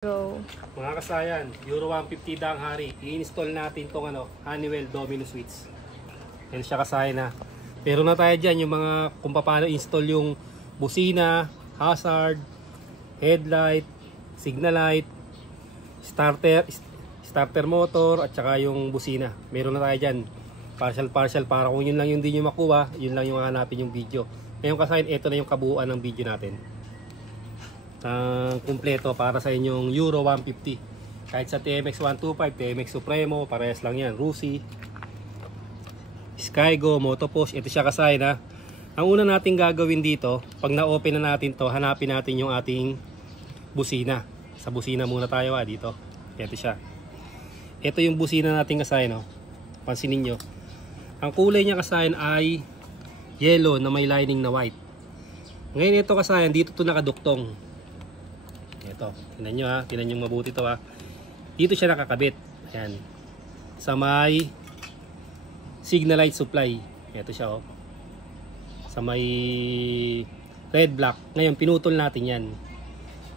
Go. Mga kasayan, Euro 150 daang hari. I-install natin tong Honeywell Domino Switch. Yan siya kasayan na. Pero na tayo dyan yung mga kung paano install yung busina, hazard, headlight, signal light, starter motor at saka yung busina. Meron na tayo dyan. Partial para kung yun lang yung hindi nyo makuha, yun lang yung hanapin yung video. Ngayon kasayan, ito na yung kabuuan ng video natin. Kumpleto para sa inyong Euro 150. Kahit sa TMX 125, TMX Supremo, parehas lang yan. Rusi, Skygo, Motopost, ito siya kasay na. Ang una nating gagawin dito, pag na-open na natin to, hanapin natin yung ating busina. Sa busina muna tayo dito. Ito siya. Ito yung busina natin kasay, no? Pansinin nyo. Ang kulay niya kasay ay yellow na may lining na white. Ngayon ito kasay, dito to nakaduktong. Ito, tingnan nyo tingnan nyo mabuti to Dito siya nakakabit. Ayan. Sa may signal light supply. Ito siya sa may red block. Ngayon pinutol natin yan.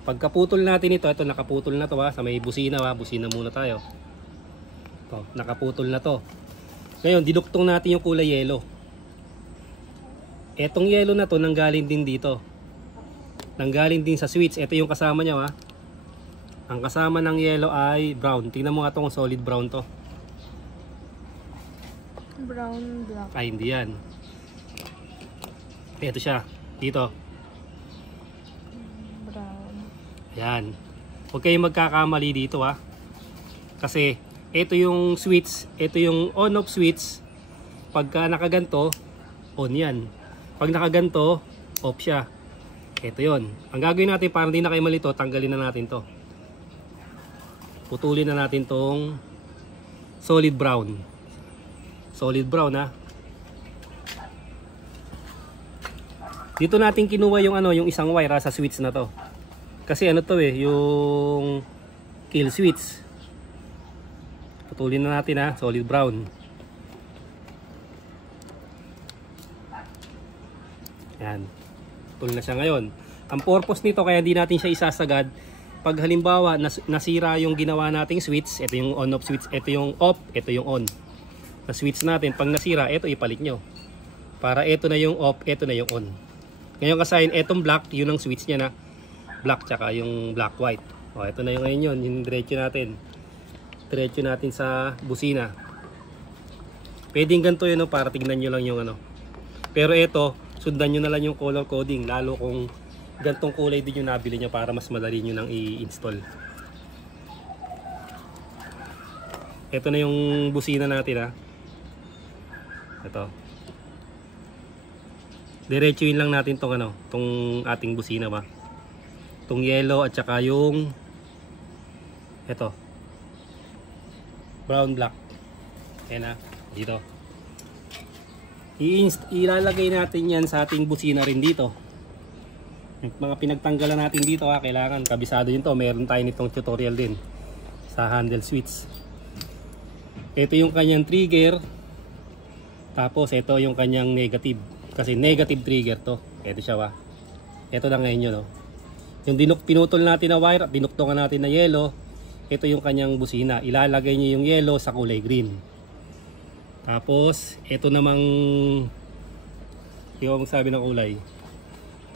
Pagkaputol natin ito nakaputol na to sa may busina busina muna tayo. Ito, nakaputol na to. Ngayon diduktong natin yung kulay yellow. Etong yellow na to nanggaling din dito. Nanggaling din sa switch. Ito yung kasama niya Ang kasama ng yellow ay brown. Tingnan mo nga itong solid brown to. Brown black. Ay hindi yan. Ito siya. Dito. Brown. Yan. Huwag kayong magkakamali dito Kasi ito yung switch. Ito yung on off switch. Pagka nakaganto, on yan. Pag nakaganto, off siya. Ito yon. Ang gagawin natin para hindi na kayo malito, tanggalin na natin to. Putulin na natin tong solid brown. Solid brown Dito natin kinuha yung yung isang wire sa switch na to. Kasi to yung kill switch. Putulin na natin solid brown. Yan. Na siya ngayon. Ang purpose nito kaya hindi natin siya isasagad pag halimbawa nasira yung ginawa nating switch, ito yung on off switch, ito yung off, ito yung on. Na switch natin, pag nasira, ito ipalit nyo. Para ito na yung off, ito na yung on. Ngayon kasayin, etong black, yun ang switch niya na black tsaka yung black white. Ito na yung ngayon yun, yung diretso natin. Diretso natin sa busina. Pwedeng ganito yun para tignan nyo lang yung Pero ito, sundan nyo na lang yung color coding, lalo kung gantong kulay din yung nabili nyo para mas madali nyo nang i-install. Ito na yung busina natin Ito. Diretsuin lang natin tong tong ating busina Tong yellow at saka yung ito. Brown black. Ayan dito. Ilalagay natin yan sa ating busina rin dito. Yung mga pinagtanggalan natin dito kailangan kabisado yun to. Meron tayo nitong tutorial din sa handle switch. Ito yung kanyang trigger. Tapos ito yung kanyang negative. Kasi negative trigger to. Ito siya Ito na ngayon yun Yung pinutol natin na wire at dinuktungan natin na yellow. Ito yung kanyang busina. Ilalagay niyo yung yellow sa kulay green. Tapos, ito namang ikaw magsabi ng kulay.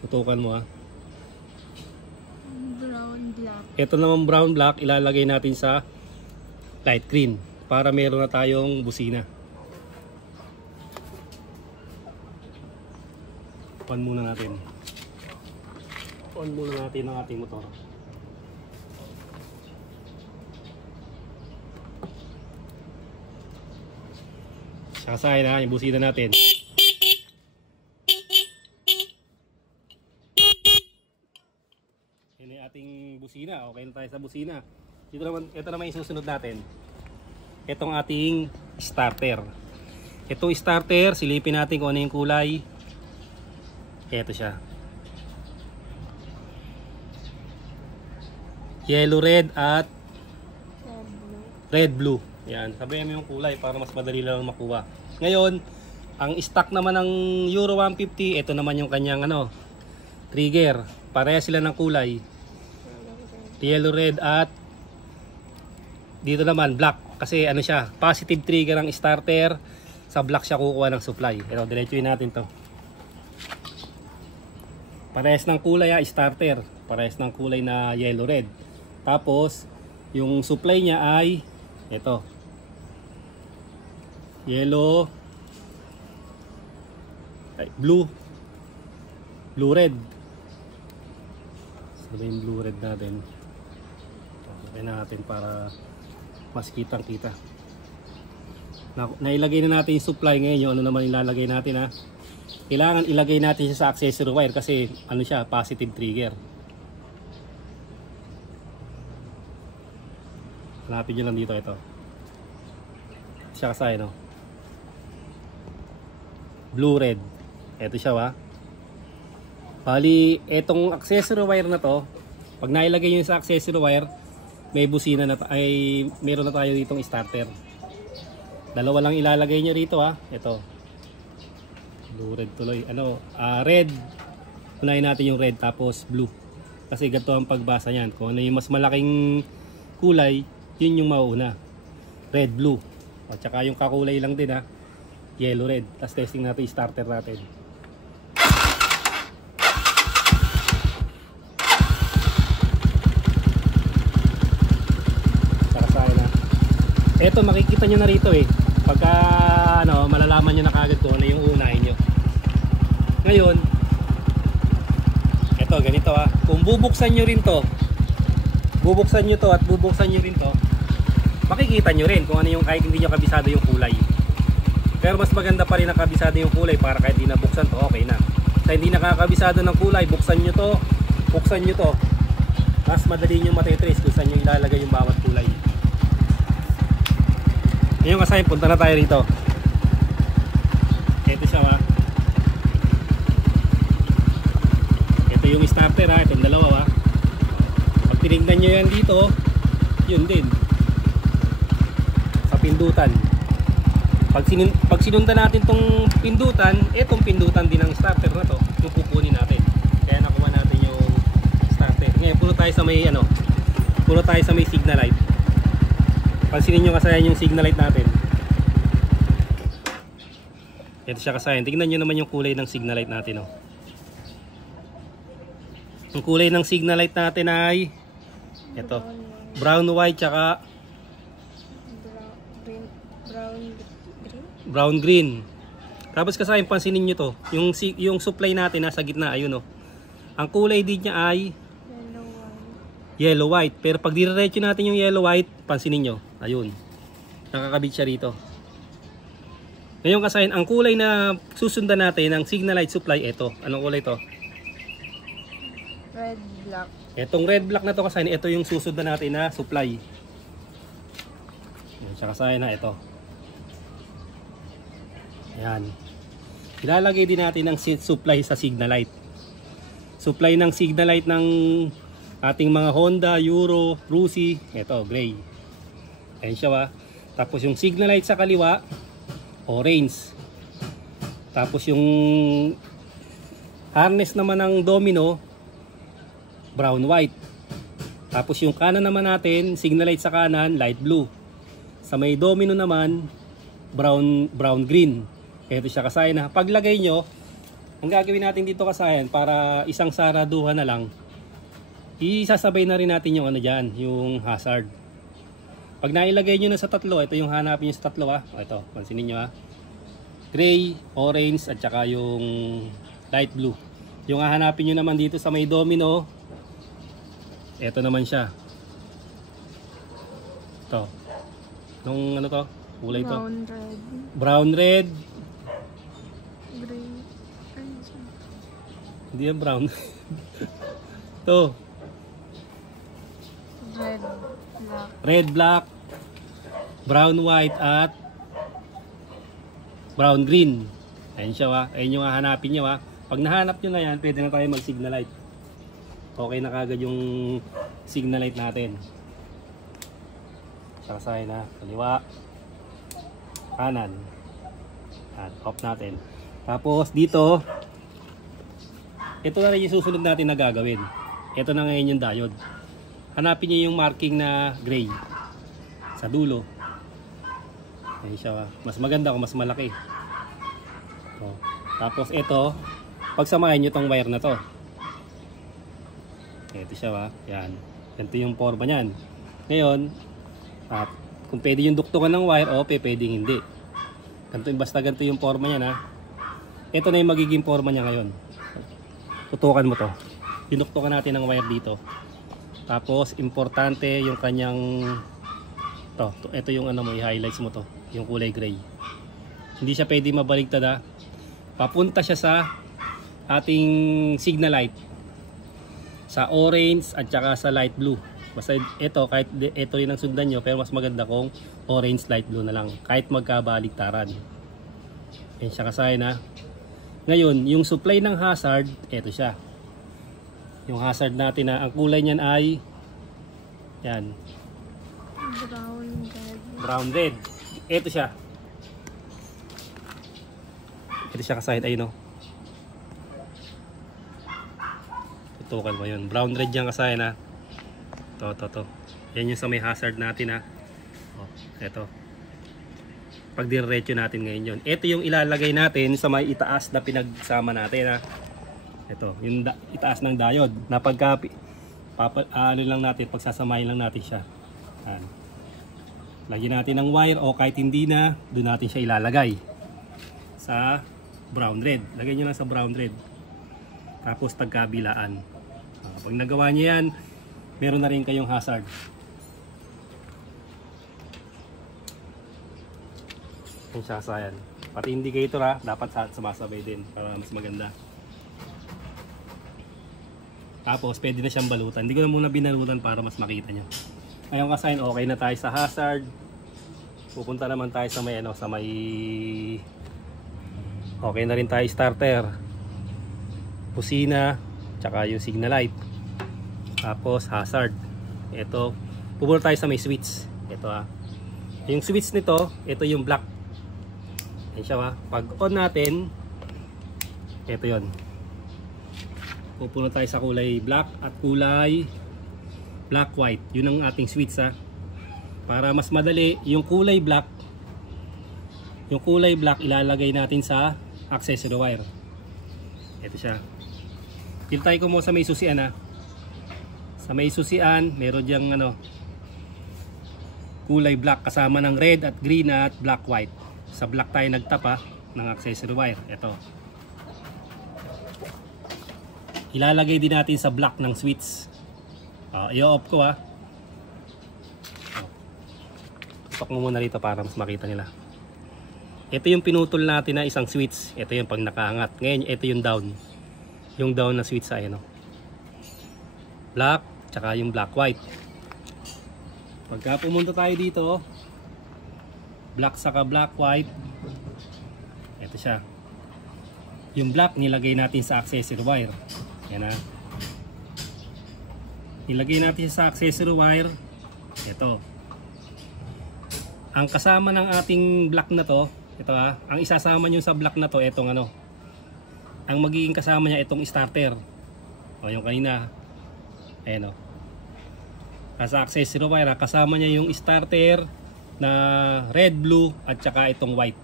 Tutukan mo Brown black. Ito namang brown black, ilalagay natin sa light green para meron na tayong busina. On muna natin. On muna natin ang ating motor. Kasahin yung busina natin. Yan yung ating busina. Okay na tayo sa busina. Ito naman yung susunod natin. Itong ating starter. Itong starter, silipin natin kung ano yung kulay. Ito siya. Yellow red at red blue. Yan, sabihin mo yung kulay para mas madali lang makuha. Ngayon, ang stock naman ng Euro 150, ito naman yung kanyang trigger. Pareha sila ng kulay. Yellow, red at dito naman black. Kasi ano siya, positive trigger ang starter. Sa black siya kukuha ng supply. Pero diretsuin natin to. Parehas ng kulay starter. Parehas ng kulay na yellow, red. Tapos yung supply niya ay ito. Yellow, blue, red. Sabi yung blue red natin. Okay natin para mas kitang kita. Nailagay na natin yung supply. Ngayon yung ano naman ilalagay natin ha. Kailangan ilagay natin siya sa accessory wire kasi ano siya, positive trigger. Hanapin nyo lang dito ito. Siya kasay no. Blue red. Ito siya wa. Bali, etong accessory wire na to, pag nailagay nyo sa accessory wire, may busina na ay meron na tayo ditong starter. Dalawa lang ilalagay nyo rito ha. Ito. Blue red tuloy. Ano, red. Unahin natin yung red tapos blue. Kasi ganito ang pagbasa niyan. Kung ano yung mas malaking kulay, yun yung mauuna. Red, blue. At saka yung kakulay lang din ha. Yellow, red. Tapos testing natin yung starter natin. Ito makikita nyo na rito eh. Pagka ano, malalaman nyo na kagad kung ano yung unahin nyo. Ngayon, ito ganito ah. Kung bubuksan nyo rin to, bubuksan nyo to at bubuksan nyo rin to, makikita nyo rin kung ano yung kahit hindi nyo kabisado yung kulay. Pero mas maganda pa rin na kabisado yung kulay para kahit hindi nabuksan to, okay na. Sa hindi nakakabisado ng kulay, buksan nyo to, buksan nyo to. Mas madali nyo matitrace kung saan nyo ilalagay yung bawat kulay. Yung assign, punta na tayo rito. Ito siya ha. Ito yung starter ha. Itong dalawa ha. Pag tinignan nyo yan dito, yun din. Sa pindutan. Pag sinundan natin tong pindutan, itong pindutan din ng starter na to. Yung kukunin natin. Kaya nakuha natin yung starter. Ngayon, puno tayo sa may ano. Puno tayo sa may signal light. Pansinin nyo kasayan yung signal light natin. Ito siya kasayan. Tingnan nyo naman yung kulay ng signal light natin. Oh. Yung kulay ng signal light natin ay ito. Brown, white, tsaka brown, green. Tapos kasayan, pansinin nyo to. Yung supply natin nasa gitna. Ayun oh. Ang kulay din niya ay yellow, white. Pero pag diretso natin yung yellow, white, pansinin nyo. Ayun. Nakakabit siya rito. Ngayon kasayin, ang kulay na susundan natin ng signal light supply, ito. Anong kulay to? Red, black. Itong red, black na to kasayin, ito yung susundan natin na supply. Yan siya kasayin na ito. Ayan. Ilalagay din natin ng supply sa signal light. Supply ng signal light ng ating mga Honda, Euro, Rusi, ito, gray. Ayan siya ba. Tapos yung signal light sa kaliwa, orange. Tapos yung harness naman ng domino, brown, white. Tapos yung kanan naman natin, signal light sa kanan, light blue. Sa may domino naman, brown, green. Ito siya kasayan na. Paglagay nyo, ang gagawin natin dito kasayan, para isang saraduhan na lang, isasabay na rin natin yung ano dyan, yung hazard. Pag nailagay nyo na sa tatlo, ito yung hanapin nyo sa tatlo ha. O ito, pansinin nyo ha. Gray, orange, at saka yung light blue. Yung hahanapin nyo naman dito sa may domino, ito naman siya. Ito. Nung ano to? Kulay to? Brown, red. Brown, red. Gray. Ano siya? Hindi yan brown. Ito. Red, black. Red, black, brown, white, at brown, green. Ayun siya ha. Ayun yung hahanapin nyo ha. Pag nahanap nyo na yan, pwede na tayo mag signal light. Okay na kagad yung signal light natin. Sakasay na. Kaliwa. Kanan. At off natin. Tapos dito, ito na rin yung susunod natin na gagawin. Ito na ngayon yung diode. hanapin niyo yung marking na gray sa dulo. Ayan siya. Mas maganda kung mas malaki. Oh. Tapos ito, pagsamahin nyo tong wire na to. Ito siya. Yan. Ganito yung forma niyan. Ngayon, kung pwede yung duktungan ng wire o pwedeng hindi. Basta ganito yung forma niya na. Ito na yung magiging forma niya ngayon. Tutukan mo to. Dinuktukan natin ng wire dito. Tapos importante yung kanyang ito yung ano mo, i-highlights mo to, yung kulay gray. Hindi siya pwede mabaligtad. Papunta siya sa ating signal light. Sa orange at saka sa light blue. Basta ito, kahit ito rin ang sundan nyo, pero mas maganda kung orange light blue na lang. Kahit magkabaligtaran. Yan siya kasay na. Ngayon, yung supply ng hazard, ito siya. Yung hazard natin na ang kulay niyan ay yan. Brown red. Ito siya. Ito siya kasahit ay no. Tutukan mo yun. Brown red yan kasahit na. To. Yan yung sa may hazard natin ha. Oh, ito. Pag diretso natin ngayon yun. Ito yung ilalagay natin sa may itaas na pinagsama natin ha. Ito, yung itaas ng diode na pagka ano lang natin, pagsasamahin lang natin siya. Yan. Lagyan natin ng wire o kahit hindi na, doon natin siya ilalagay sa brown red. Lagyan nyo lang sa brown red. Tapos tagkabilaan. Pag nagawa nyo yan, meron na rin kayong hazard. Yung sasayan. Pati indicator dapat sumasabay din para mas maganda. Tapos pwede na siyang balutan. Hindi ko na muna binalutan para mas makita nyo. Ngayon kasayin, okay na tayo sa hazard. Pupunta naman tayo sa may okay na rin tayo starter, busina, tsaka yung signal light. Tapos hazard. Ito, pupunta tayo sa may switch. Ito yung switch nito, ito yung black. Yan siya Pag on natin, ito yon. Pupunta tayo sa kulay black at kulay black white. Yun ang ating switch Para mas madali, yung kulay black ilalagay natin sa accessory wire. Ito siya. Dito tayo mo sa may susian Sa may susian, meron diyang kulay black kasama ng red at green at black white. Sa black tayo nagtapa ng accessory wire. Ito. Ilalagay din natin sa black ng switch. I-off ko Stop mo muna rito para mas makita nila. Ito yung pinutol natin na isang switch. Ito yung pag nakaangat. Ngayon ito yung down. Yung down na switch ay black tsaka yung black white. Pagka pumunta tayo dito, black saka black white. Ito siya. Yung black nilagay natin sa accessory wire. Yan Nilagay natin sa accessory wire. Ito. Ang kasama ng ating black na to, ito ang isasama nyo sa black na to, itong ang magiging kasama niya itong starter. Yung kanina. Ayan Sa accessory wire, kasama niya yung starter na red, blue at saka itong white.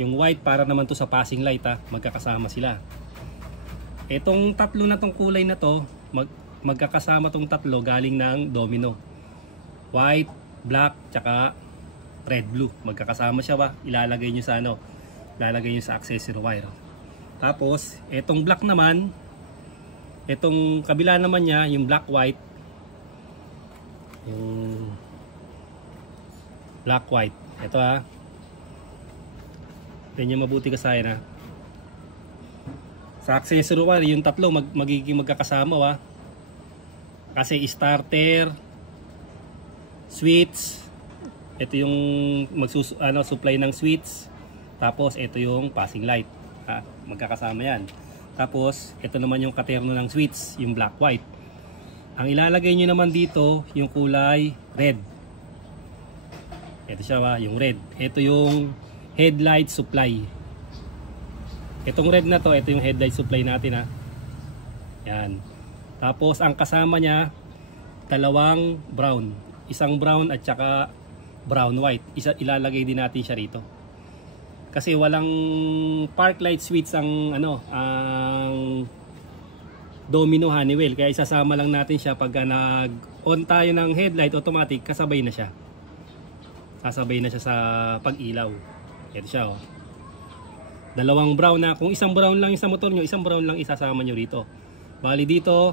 Yung white para naman to sa passing light magkakasama sila. Itong tatlo na tong kulay na to, magkakasama tong tatlo galing ng domino. White, black, tsaka red, blue. Magkakasama siya ilalagay nyo sa ilalagay nyo sa accessory wire. Tapos, itong black naman, itong kabila naman niya, yung black, white. Yung black, white. Ito Ganyan mabuti kasayan Sa accessory wire, yung tatlo magiging magkakasama kasi starter, switch, ito yung supply ng switch, tapos ito yung passing light. Magkakasama yan. Tapos ito naman yung katerno ng switch, yung black white. Ang ilalagay nyo naman dito yung kulay red. Ito siya yung red. Ito yung headlight supply. Itong red na to, ito yung headlight supply natin Yan. Tapos ang kasama niya, dalawang brown. Isang brown at saka brown white. Ilalagay din natin siya rito. Kasi walang park light switch ang ang Domino Honeywell, kaya isasama lang natin siya pag nag-on tayo ng headlight, automatic kasabay na siya. Sasabay na siya sa pag-ilaw. Ito siya oh. Dalawang brown na, kung isang brown lang sa motor nyo, isang brown lang isasama nyo rito. Bali dito,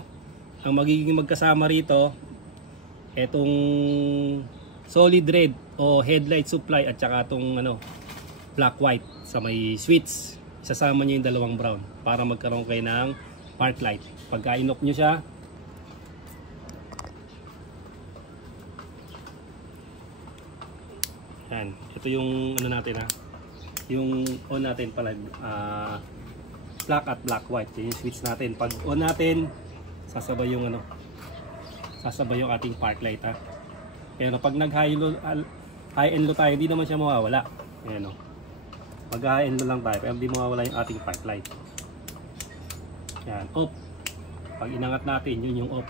ang magiging magkasama rito, etong solid red o headlight supply at saka itong black white sa may switch. Isasama nyo yung dalawang brown para magkaroon kayo ng park light. Pagka inok nyo siya, yan, ito yung natin yung on natin pala, black at black white, yung switch natin. Pag on natin, sasabay yung sasabay yung ating park light Pero pag nag high and low tayo, di naman siya mawawala. Ayan pag high and low lang tayo, pero di mawawala yung ating park light. Yan, off. Pag inangat natin, yun yung off.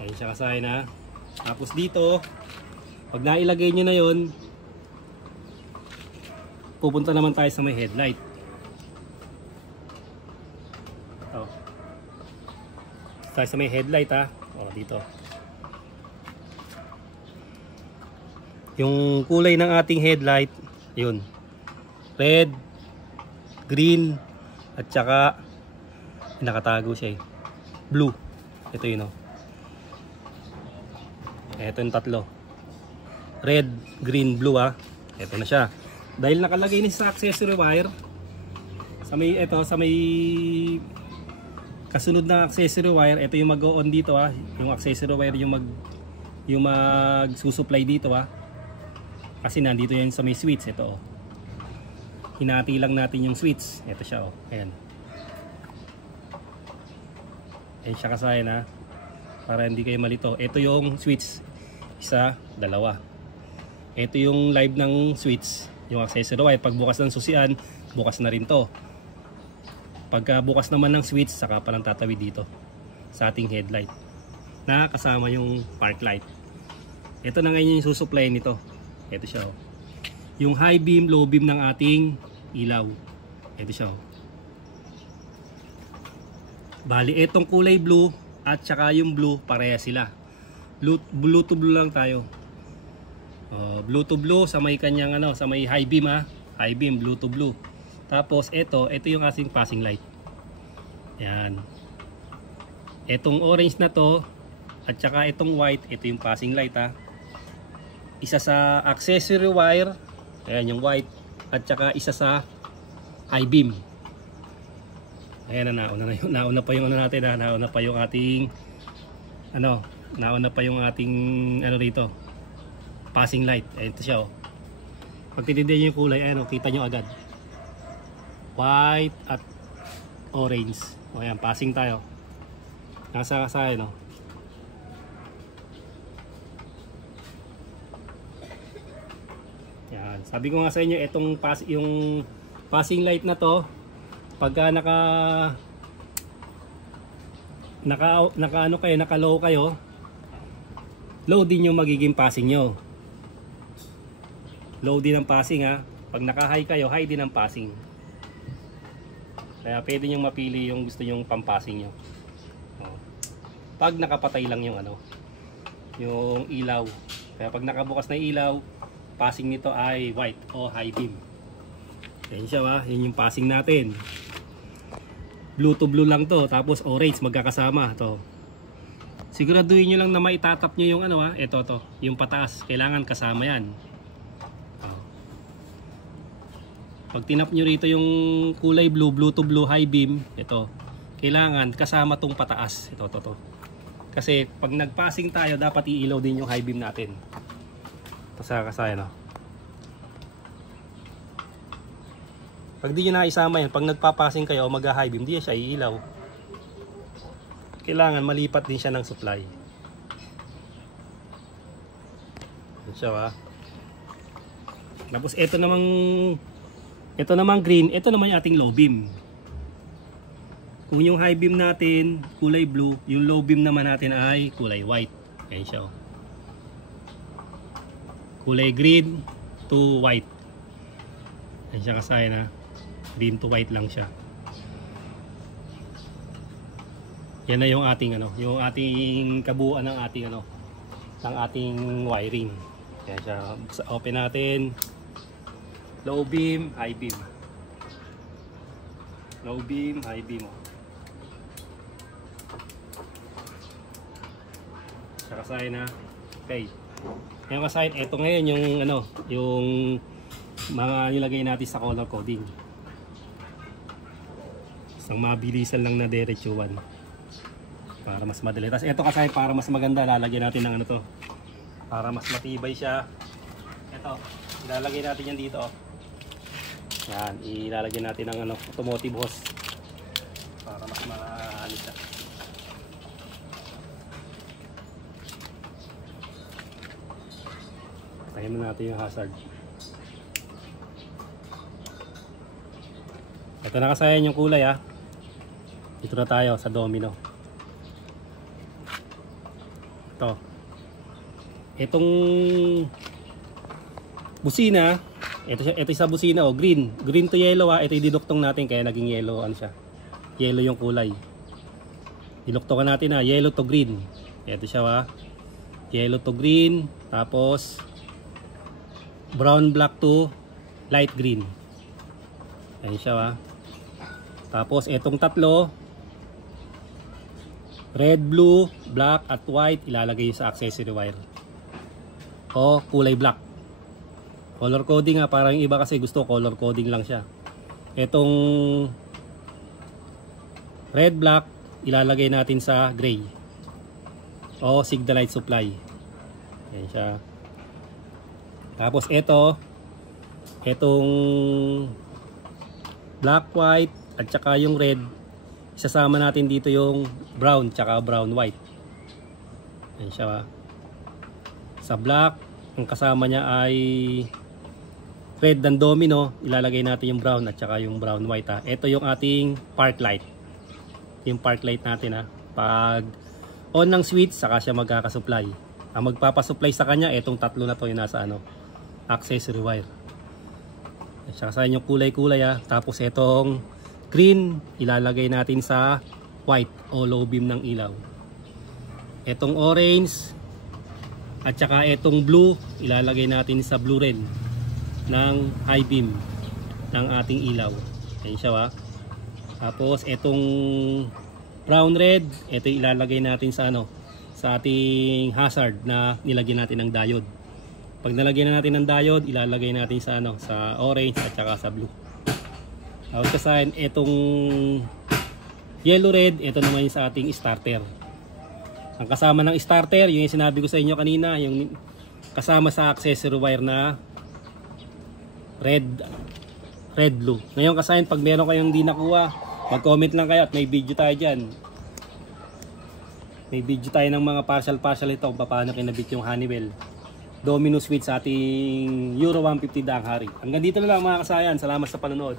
Ayun siya kasay na. Tapos dito, pag nailagay nyo na yun, pupunta naman tayo sa may headlight. Tayo sa may headlight dito. Yung kulay ng ating headlight, yun. Red, green, at saka nakatago siya blue. Ito yun Ito yung tatlo. Red, green, blue Ito na siya. Dahil nakalagay ni sa accessory wire sa may kasunod na accessory wire, ito yung mag-on dito yung accessory wire yung mag-susupply dito kasi nandito yan sa may switch. Ito hinati lang natin yung switch. Ito siya ayan. Ayan siya kasayan para hindi kayo malito. Ito yung switch, isa, dalawa. Ito yung live ng switch, yung accessory wire. Pag bukas ng susian, bukas na rin to. Pagka bukas naman ng switch, saka palang tatawid dito sa ating headlight na kasama yung park light. Ito na ngayon yung susupply nito. Ito siya yung high beam, low beam ng ating ilaw. Ito siya Bali, itong kulay blue at saka yung blue, pareha sila. Blue to blue lang tayo. Blue to blue sa may kanyang sa may high beam high beam, blue to blue. Tapos ito yung ating passing light. Yan. Itong orange na to at saka itong white, ito yung passing light Isa sa accessory wire, ayan yung white, at saka isa sa high beam. Ayan nauna pa yung natin nauna pa yung ating nauna pa yung ating rito, passing light. Ayan ito siya Pag titindihan nyo yung kulay, ayan kita nyo agad. White at orange. Ayan, passing tayo. Nasa kasaya Yan. Sabi ko nga sa inyo, yung passing light na to, pagka naka low kayo, low din yung magiging passing nyo. Low din ang passing Pag naka high kayo, high din ang passing. Kaya pwede nyo mapili yung gusto nyong pampassing nyo. Pag nakapatay lang yung yung ilaw. Kaya pag nakabukas na ilaw, passing nito ay white o high beam. Yan siya yun yung passing natin. Blue to blue lang to, tapos orange magkakasama to. Siguraduhin nyo lang na maitatap nyo yung ito yung pataas. Kailangan kasama yan. Pag tinap nyo rito yung kulay blue, blue to blue high beam, ito, kailangan kasama tong pataas. Ito. Kasi pag nagpassing tayo, dapat iilaw din yung high beam natin. Ito sa kasaya Pag di nyo na isama yan, pag nagpapassing kayo o mag-high beam, di siya iilaw. Kailangan malipat din siya ng supply. Ito siya Tapos ito namang green, ito naman yung ating low beam. Kung yung high beam natin kulay blue, yung low beam naman natin ay kulay white. Ayan siya oh. Kulay green to white. Ayan siya kasaya na. Green to white lang siya. Yan na yung ating ano, yung ating kabuuan ng ating ano, ng ating wiring. Ayan siya. Open natin. Low beam, high beam. Low beam, high beam. Kasay na. Okay. Ngayon kasay, ito ngayon yung ano, yung mga nilagay natin sa color coding. Isang mabilisan lang na diretsuhan. Para mas madali. Tapos ito kasay, para mas maganda, lalagyan natin ng ano to. Para mas matibay siya. Ito, ilalagay natin yan dito. Yan, ilalagay natin ng ano, automotive hose. Para mas maalis siya. Tayin mo natin yung hazard. Ito na kasayan yung kulay ha. Dito na tayo sa domino. Ito. Itong busina, ito sa busina oh, green. Green to yellow ha. Ito ididuktong natin kaya naging yellow ano siya. Yellow yung kulay. Dinuktongan natin ha, yellow to green. Ito siya ha. Yellow to green, tapos brown black to light green. Ayan siya ha. Tapos itong tatlo, red, blue, black at white, ilalagay sa accessory wire o kulay black. Color coding ha, parang iba kasi gusto color coding lang siya. Itong red, black, ilalagay natin sa gray o signal light supply. Ayan siya. Tapos itong black, white at saka yung red, isasama natin dito yung brown tsaka brown white. Ayan siya. Sa black, ang kasama niya ay red ng domino, ilalagay natin yung brown at saka yung brown white ha. Ito yung ating park light. Yung park light natin ha. Pag on ng switch, saka siya magkakasupply. Ang magpapasupply sa kanya, itong tatlo na to yung nasa ano, accessory wire. Saka sa yung kulay-kulay ha. Tapos itong green, ilalagay natin sa white o low beam ng ilaw. Itong orange at saka itong blue, ilalagay natin sa blue red ng high beam ng ating ilaw. Ayan siya ha. Tapos itong brown red, ito ilalagay natin sa ano, sa ating hazard na nilagyan natin ng diode. Pag nalagyan na natin ng diode, ilalagay natin sa ano, sa orange at saka sa blue. Tapos kasahin itong yellow red, ito naman yung sa ating starter. Ang kasama ng starter, yung sinabi ko sa inyo kanina, yung kasama sa accessory wire na red blue. Ngayon kasahin, pag meron kayong di nakuha, mag-comment lang kayo at may video tayo dyan. May video tayo ng mga partial ito kung paano kinabit yung Honeywell domino switch sa ating Euro 150 Danghari. Hanggang dito na lang mga kasayan. Salamat sa panonood.